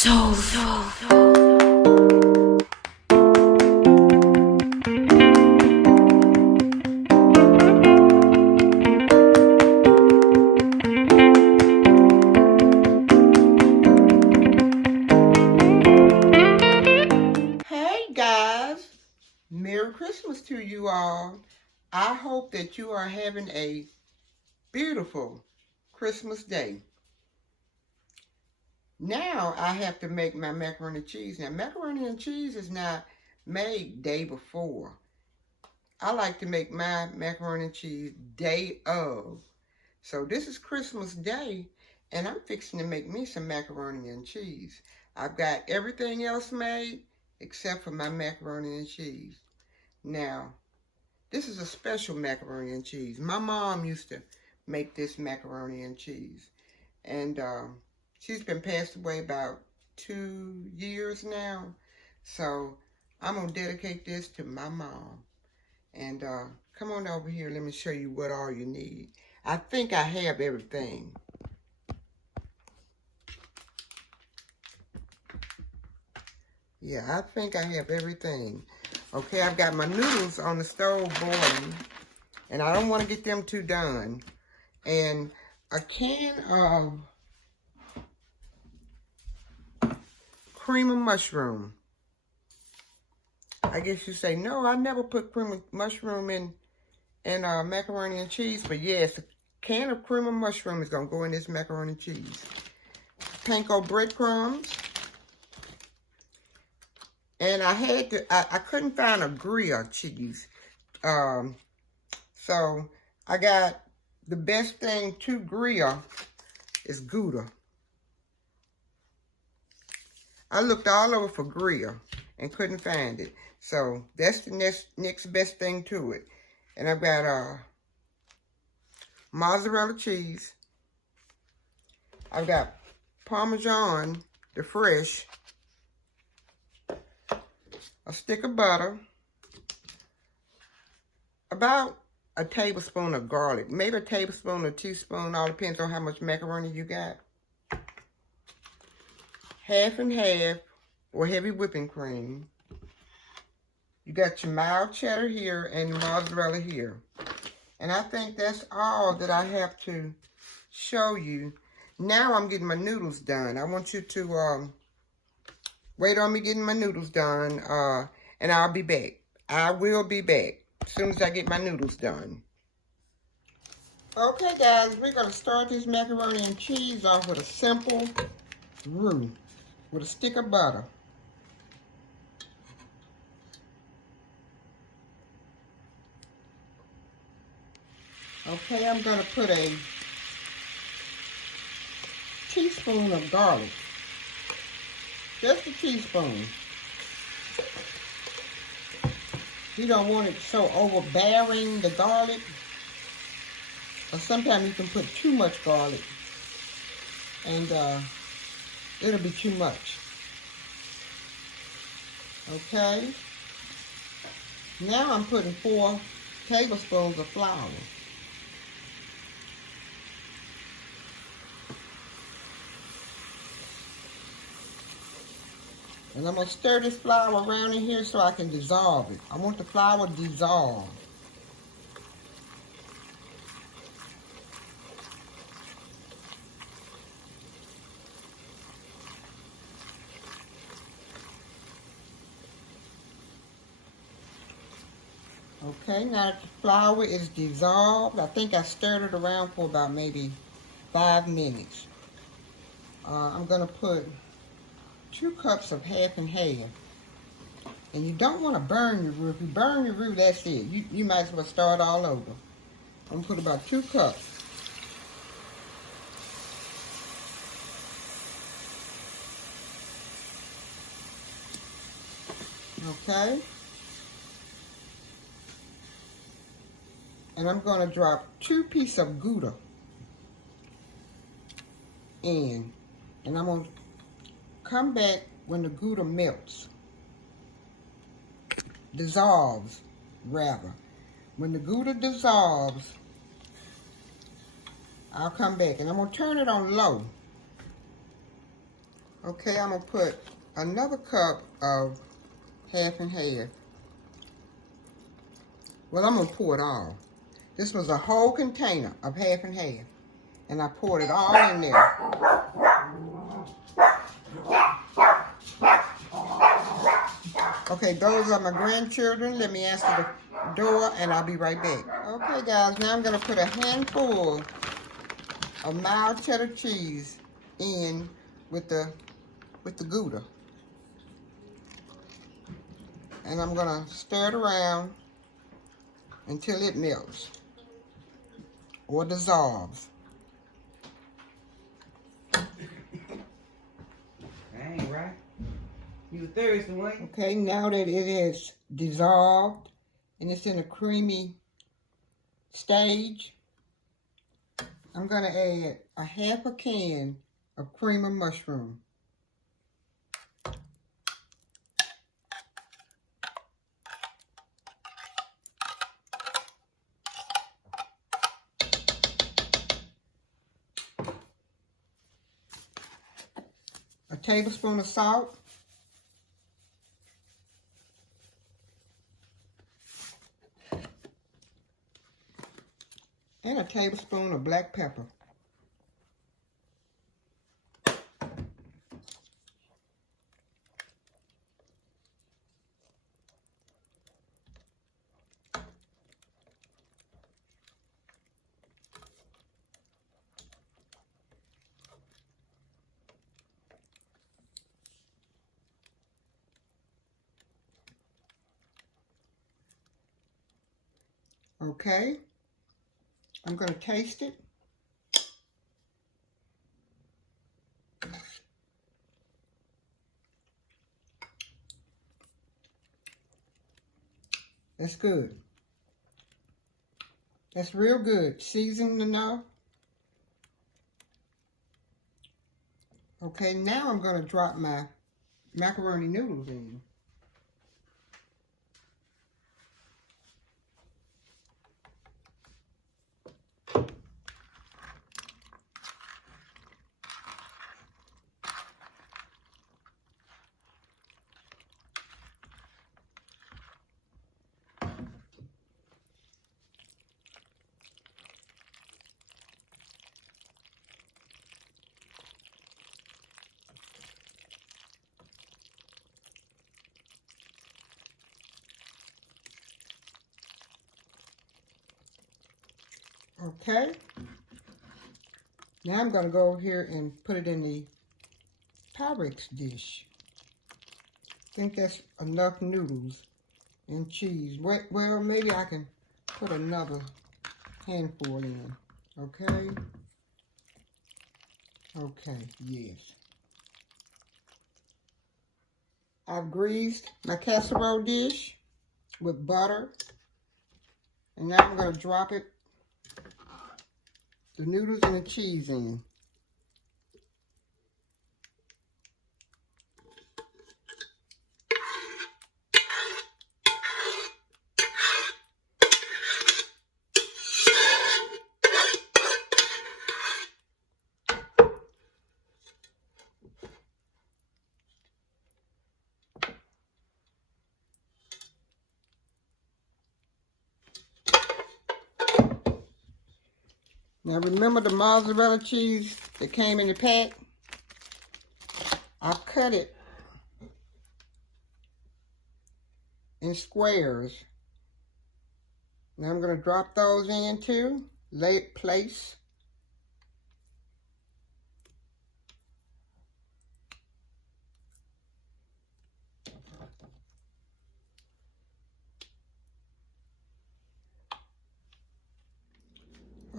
Hey guys, Merry Christmas to you all. I hope that you are having a beautiful Christmas day. Now I have to make my macaroni and cheese. Now macaroni and cheese is not made day before. I like to make my macaroni and cheese day of. So this is Christmas Day and I'm fixing to make me some macaroni and cheese. I've got everything else made except for my macaroni and cheese. Now, this is a special macaroni and cheese. My mom used to make this macaroni and cheese. And she's been passed away about 2 years now. So I'm going to dedicate this to my mom. And come on over here. Let me show you what all you need. I think I have everything. Yeah, I think I have everything. Okay, I've got my noodles on the stove boiling, and I don't want to get them too done. And a can of cream of mushroom. I guess you say, no, I never put cream of mushroom in macaroni and cheese, but yes, a can of cream of mushroom is going to go in this macaroni and cheese. Panko breadcrumbs. And I had to, I couldn't find a Gruyere cheese. So I got the best thing to Gruyere is Gouda. I looked all over for Gruyere and couldn't find it. So that's the next best thing to it. And I've got mozzarella cheese. I've got Parmesan, the fresh. A stick of butter, about a tablespoon of garlic, maybe a tablespoon or teaspoon, all depends on how much macaroni you got. Half and half, or heavy whipping cream. You got your mild cheddar here and mozzarella here. And I think that's all that I have to show you. Now I'm getting my noodles done. I want you to wait on me getting my noodles done, and I'll be back. I will be back as soon as I get my noodles done. Okay, guys, we're going to start this macaroni and cheese off with a simple roux with a stick of butter. Okay, I'm going to put a teaspoon of garlic. Just a teaspoon. You don't want it so overbearing, the garlic. Or sometimes you can put too much garlic. And it'll be too much. Okay. Now I'm putting 4 tablespoons of flour. And I'm going to stir this flour around in here so I can dissolve it. I want the flour dissolved. Okay, now that the flour is dissolved, I think I stirred it around for about maybe 5 minutes. I'm going to put 2 cups of half and half. And you don't want to burn your roux. If you burn your roux, that's it. You might as well start all over. I'm going to put about 2 cups. Okay. And I'm going to drop 2 pieces of Gouda in. And I'm going to come back when the Gouda melts. Dissolves, rather. When the Gouda dissolves, I'll come back. And I'm going to turn it on low. Okay, I'm gonna put another cup of half and half. Well, I'm gonna pour it all. This was a whole container of half and half. And I poured it all in there. Okay, those are my grandchildren. Let me answer the door and I'll be right back. Okay guys, now I'm gonna put a handful of mild cheddar cheese in with the Gouda. And I'm gonna stir it around until it melts or dissolves. That ain't right. You thirsty, weren't you? Okay, now that it has dissolved and it's in a creamy stage, I'm going to add a half a can of cream of mushroom. A tablespoon of salt. And a tablespoon of black pepper. Okay, I'm going to taste it. That's good. That's real good. Seasoned enough. Okay, now I'm going to drop my macaroni noodles in. Okay. Now I'm going to go over here and put it in the Pyrex dish. I think that's enough noodles and cheese. Well, maybe I can put another handful in. Okay. Okay, yes. I've greased my casserole dish with butter. And now I'm going to drop it, the noodles and the cheese in. Now remember the mozzarella cheese that came in the pack? I cut it in squares. Now I'm going to drop those in too. Lay it place.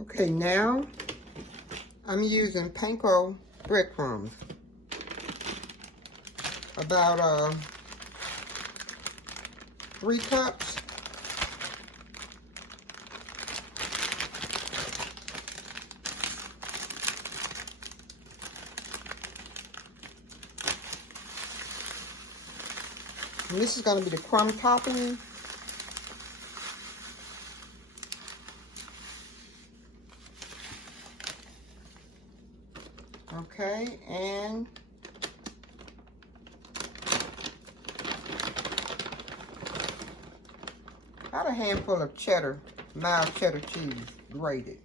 Okay, now I'm using panko breadcrumbs. About 3 cups. And this is going to be the crumb topping. Okay, and About a handful of cheddar, mild cheddar cheese, grated.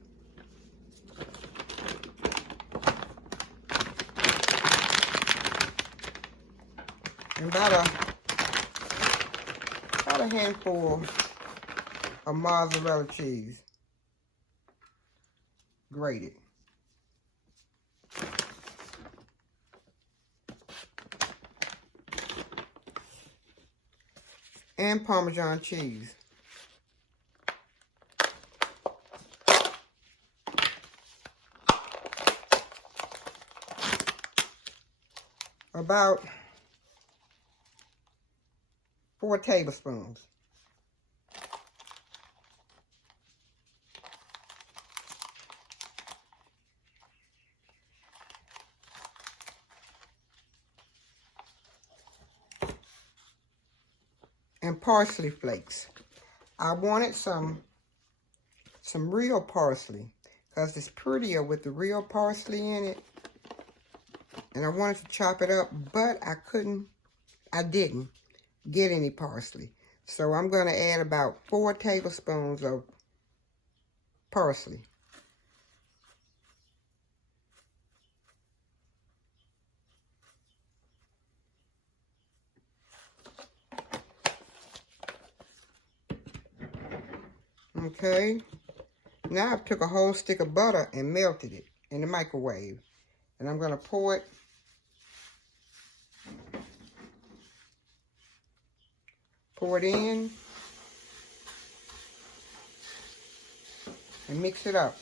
And about a handful of mozzarella cheese, grated. And Parmesan cheese. About 4 tablespoons. And parsley flakes. I wanted some real parsley because it's prettier with the real parsley in it. And I wanted to chop it up, but I didn't get any parsley. So I'm going to add about 4 tablespoons of parsley. Okay, now I took a whole stick of butter and melted it in the microwave. And I'm going to pour it in and mix it up.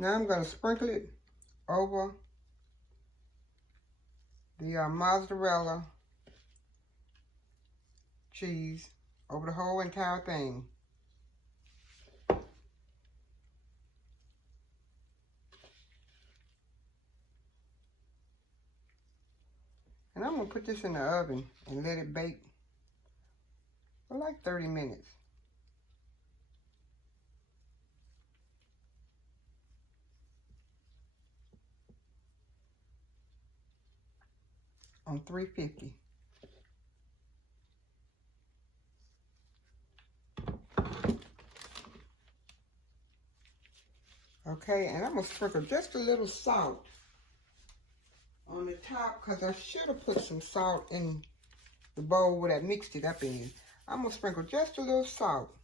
Now I'm going to sprinkle it over the mozzarella cheese, over the whole entire thing. And I'm going to put this in the oven and let it bake for like 30 minutes. On 350. Okay, and I'm going to sprinkle just a little salt on the top because I should have put some salt in the bowl where I mixed it up in. I'm going to sprinkle just a little salt.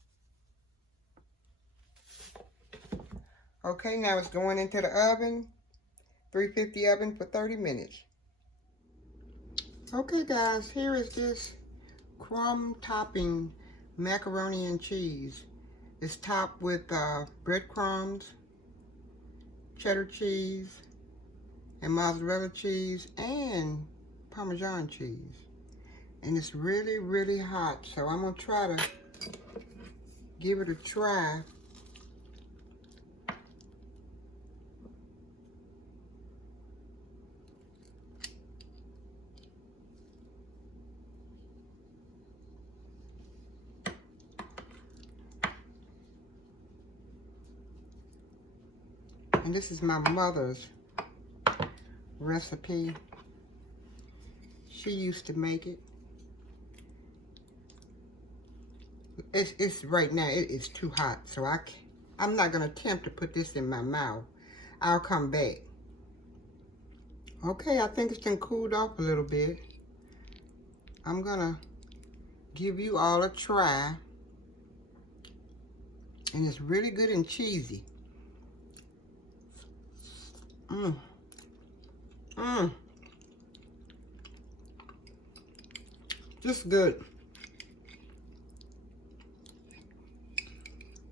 Okay, now it's going into the oven, 350 oven for 30 minutes. Okay guys, here is this crumb topping macaroni and cheese. It's topped with breadcrumbs, cheddar cheese, and mozzarella cheese, and Parmesan cheese. And it's really, really hot, so I'm going to try to give it a try. And this is my mother's recipe. She used to make it. It's right now, it is too hot, so I'm not gonna attempt to put this in my mouth. I'll come back. Okay, I think it's been cooled off a little bit. I'm gonna give you all a try. And it's really good and cheesy. Just good.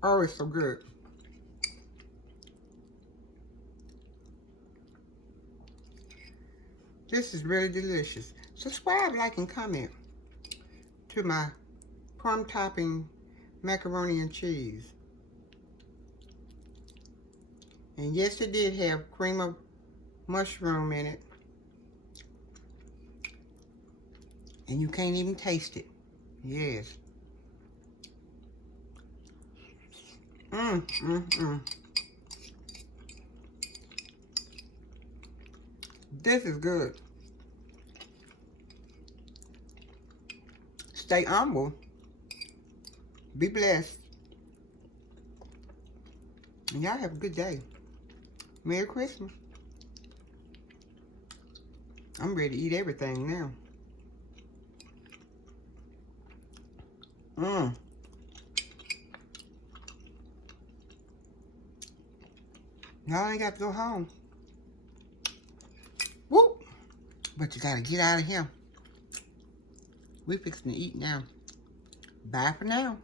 Oh, it's so good. This is really delicious. Subscribe, like, and comment to my crumb topping macaroni and cheese. And yes, it did have cream of mushroom in it. And you can't even taste it. Yes. This is good. Stay humble. Be blessed. And y'all have a good day. Merry Christmas. I'm ready to eat everything now. Y'all ain't got to go home. Whoop! But you gotta get out of here. We fixing to eat now. Bye for now.